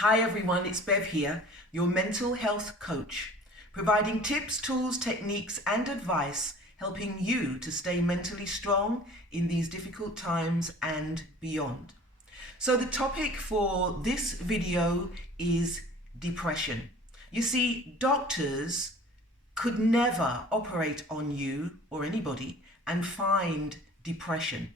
Hi everyone, it's Bev here, your mental health coach, providing tips, tools, techniques and advice, helping you to stay mentally strong in these difficult times and beyond. So the topic for this video is depression. You see, doctors could never operate on you or anybody and find depression.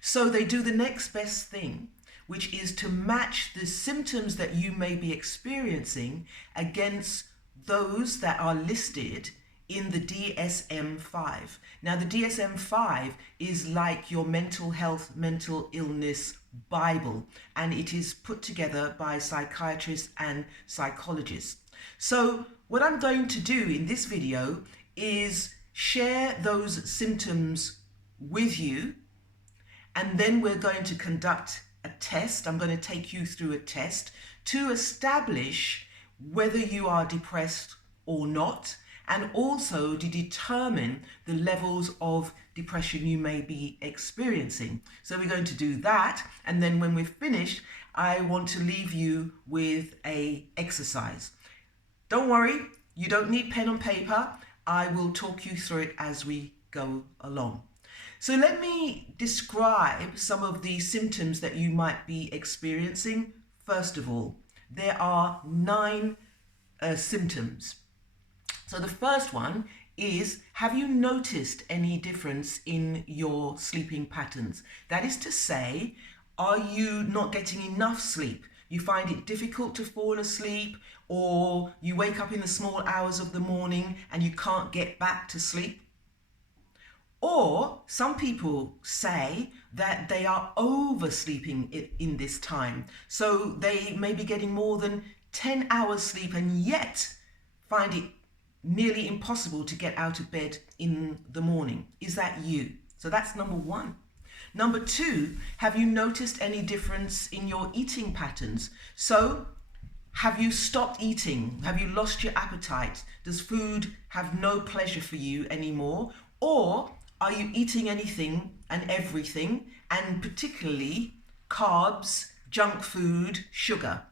So they do the next best thing, which is to match the symptoms that you may be experiencing against those that are listed in the DSM-5. Now, the DSM-5 is like your mental health, mental illness Bible, and it is put together by psychiatrists and psychologists. So what I'm going to do in this video is share those symptoms with you, and then we're going to conduct a test. I'm going to take you through a test to establish whether you are depressed or not, and also to determine the levels of depression you may be experiencing. So we're going to do that, and then when we're finished, I want to leave you with an exercise. Don't worry, you don't need pen and paper. I will talk you through it as we go along. So let me describe some of the symptoms that you might be experiencing. First of all, there are 9 symptoms. So the first one is, have you noticed any difference in your sleeping patterns? That is to say, are you not getting enough sleep? You find it difficult to fall asleep, or you wake up in the small hours of the morning and you can't get back to sleep? Or some people say that they are oversleeping in this time. So they may be getting more than 10 hours sleep and yet find it nearly impossible to get out of bed in the morning. Is that you? So that's number 1. Number 2, have you noticed any difference in your eating patterns? So have you stopped eating? Have you lost your appetite? Does food have no pleasure for you anymore? Or are you eating anything and everything, and particularly carbs, junk food, sugar?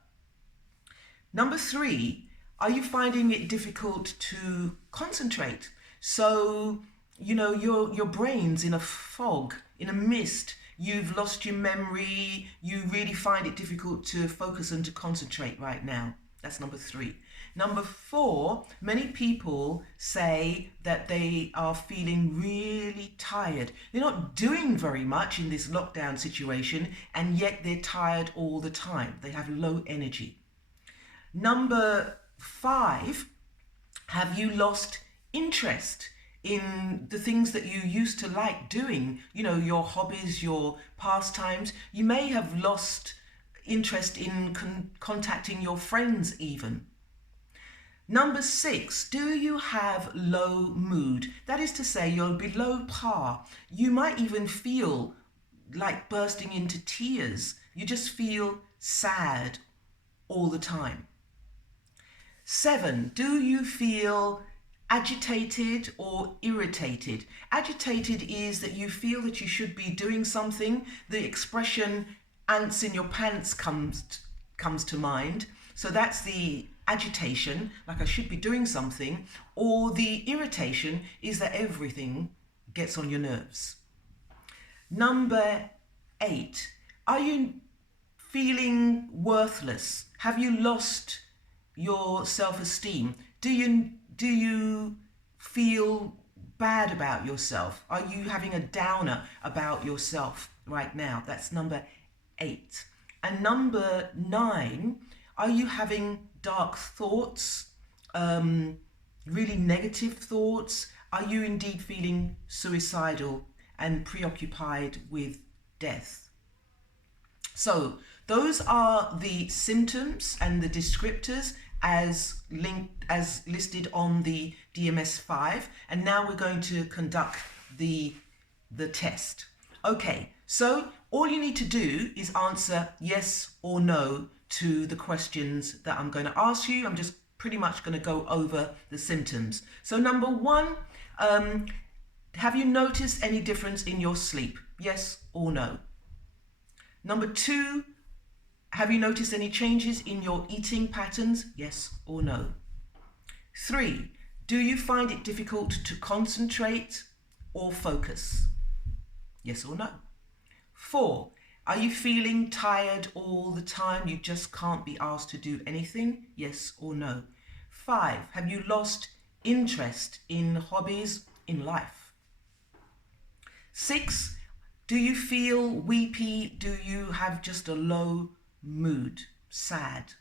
Number 3, are you finding it difficult to concentrate? So, you know, your brain's in a fog, in a mist. You've lost your memory. You really find it difficult to focus and to concentrate right now. That's number 3. Number 4, many people say that they are feeling really tired. They're not doing very much in this lockdown situation, and yet they're tired all the time. They have low energy. Number 5, have you lost interest in the things that you used to like doing? You know, your hobbies, your pastimes. You may have lost interest in contacting your friends even. Number 6, do you have low mood? That is to say, you're below par. You might even feel like bursting into tears. You just feel sad all the time. 7, do you feel agitated or irritated? Agitated is that you feel that you should be doing something. The expression ants in your pants comes to mind. So that's the agitation, like I should be doing something. Or the irritation is that everything gets on your nerves. Number 8, are you feeling worthless? Have you lost your self-esteem? Do you feel bad about yourself? Are you having a downer about yourself right now? That's number 8. And number 9, are you having dark thoughts, really negative thoughts? Are you indeed feeling suicidal and preoccupied with death? So those are the symptoms and the descriptors as listed on the DSM-5, and now we're going to conduct the test. Okay, so all you need to do is answer yes or no to the questions that I'm going to ask you. I'm just pretty much going to go over the symptoms. So number 1, have you noticed any difference in your sleep? Yes or no? Number 2, Have you noticed any changes in your eating patterns? Yes or no? 3, do you find it difficult to concentrate or focus? Yes or no? 4, are you feeling tired all the time? You just can't be asked to do anything? Yes or no? 5, have you lost interest in hobbies in life? 6, do you feel weepy? Do you have just a low mood, sad?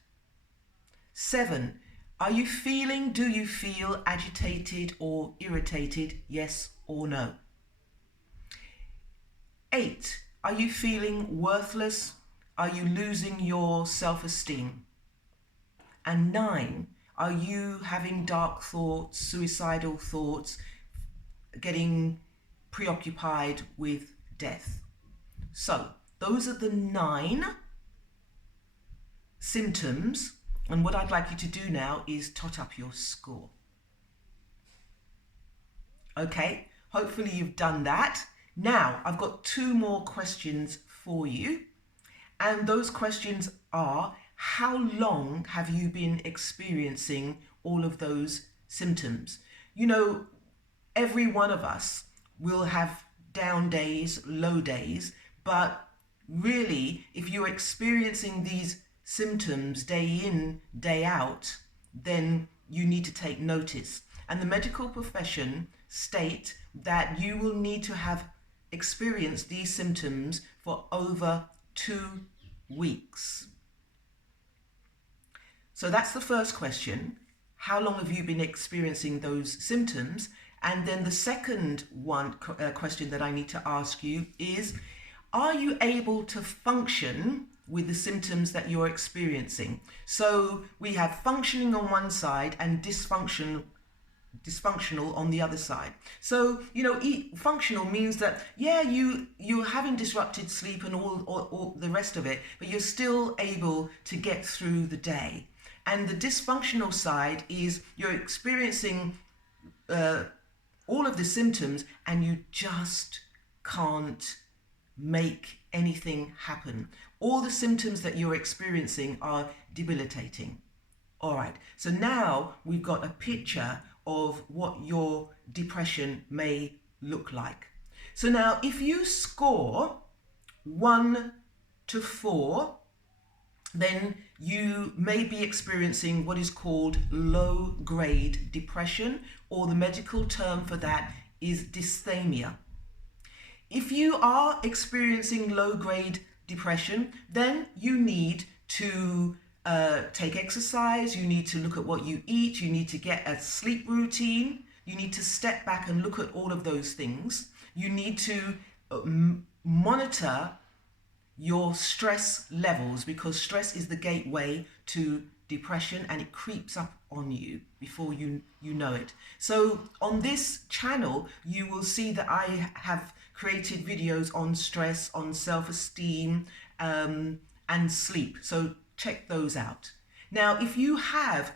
7, do you feel agitated or irritated? Yes or no? 8, are you feeling worthless? Are you losing your self-esteem? And 9, are you having dark thoughts, suicidal thoughts, getting preoccupied with death? So those are the 9 symptoms, and what I'd like you to do now is tot up your score. Okay, hopefully you've done that. Now I've got 2 more questions for you, and those questions are: how long have you been experiencing all of those symptoms? You know, every one of us will have down days, low days, but really, if you're experiencing these symptoms day in, day out, then you need to take notice. And the medical profession state that you will need to have experienced these symptoms for over 2 weeks. So that's the first question. How long have you been experiencing those symptoms? And then the second question that I need to ask you is, are you able to function with the symptoms that you're experiencing? So we have functioning on one side and dysfunctional on the other side. So, you know, functional means that, yeah, you're having disrupted sleep and all the rest of it, but you're still able to get through the day. And the dysfunctional side is you're experiencing all of the symptoms and you just can't make anything happen. All the symptoms that you're experiencing are debilitating. All right, so now we've got a picture of what your depression may look like. So now if you score 1 to 4, then you may be experiencing what is called low-grade depression, or the medical term for that is dysthymia. If you are experiencing low-grade depression, then you need to take exercise, you need to look at what you eat, you need to get a sleep routine, you need to step back and look at all of those things. You need to monitor your stress levels, because stress is the gateway to depression and it creeps up on you before you know it. So on this channel, you will see that I have created videos on stress, on self-esteem, and sleep. So check those out. Now, if you have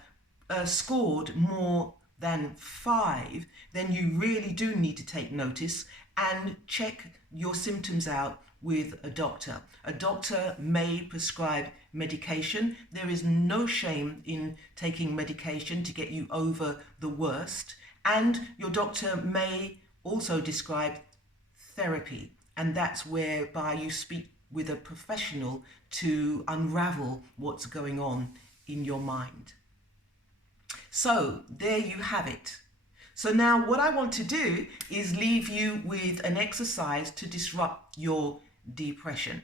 scored more than 5, then you really do need to take notice and check your symptoms out with a doctor. A doctor may prescribe medication. There is no shame in taking medication to get you over the worst. And your doctor may also describe therapy, and that's whereby you speak with a professional to unravel what's going on in your mind. So there you have it. So now what I want to do is leave you with an exercise to disrupt your depression.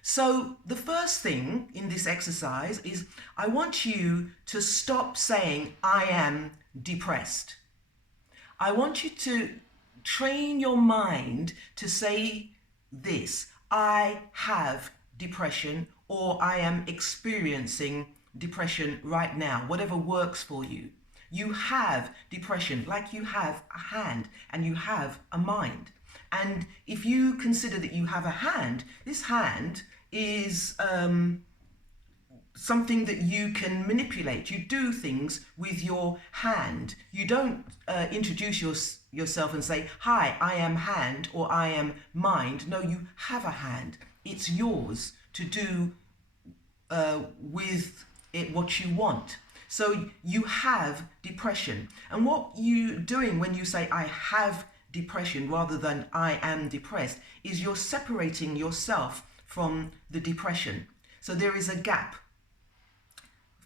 So the first thing in this exercise is I want you to stop saying, I am depressed. I want you to train your mind to say this: I have depression, or I am experiencing depression right now, whatever works for you. You have depression, like you have a hand and you have a mind. And if you consider that you have a hand, this hand is something that you can manipulate. You do things with your hand. You don't introduce yourself and say, hi, I am hand, or I am mind. No, you have a hand. It's yours to do with it what you want. So you have depression. And what you're doing when you say I have depression rather than I am depressed is you're separating yourself from the depression. So there is a gap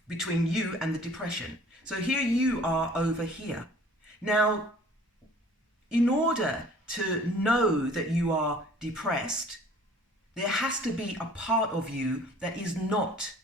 between you and the depression. So here you are over here. Now, in order to know that you are depressed, there has to be a part of you that is not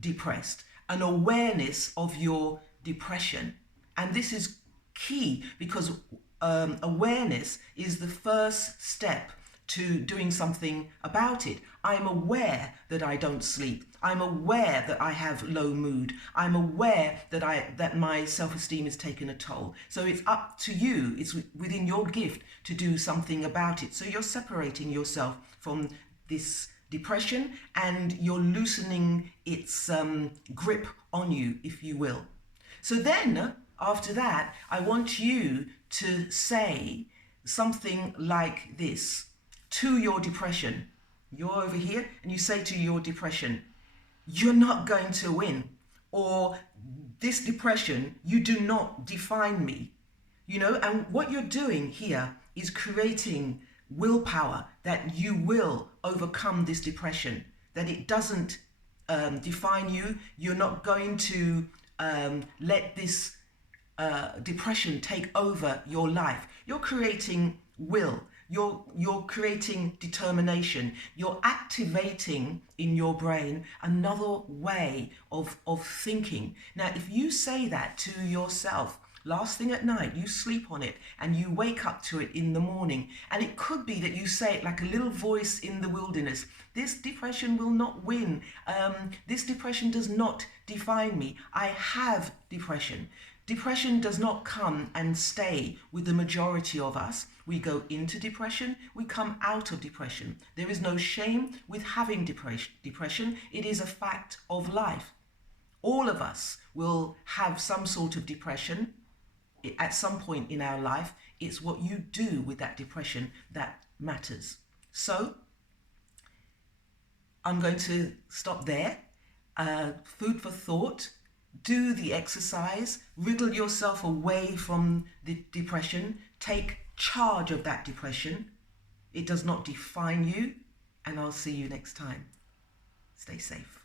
depressed, an awareness of your depression. And this is key because awareness is the first step to doing something about it. I'm aware that I don't sleep. I'm aware that I have low mood. I'm aware that my self-esteem is taking a toll. So it's up to you. It's within your gift to do something about it. So you're separating yourself from this depression and you're loosening its grip on you, if you will. So then, after that, I want you to say something like this to your depression. You're over here and you say to your depression, you're not going to win, or this depression, you do not define me. You know, and what you're doing here is creating willpower that you will overcome this depression, that it doesn't define you. You're not going to let this depression take over your life. You're creating will. You're creating determination. You're activating in your brain another way of thinking. Now, if you say that to yourself, last thing at night, you sleep on it and you wake up to it in the morning. And it could be that you say it like a little voice in the wilderness. This depression will not win. This depression does not define me. I have depression. Depression does not come and stay with the majority of us. We go into depression, we come out of depression. There is no shame with having depression. It is a fact of life. All of us will have some sort of depression at some point in our life. It's what you do with that depression that matters. So I'm going to stop there. Food for thought. Do the exercise. Wriggle yourself away from the depression. Take charge of that depression. It does not define you. And I'll see you next time. Stay safe.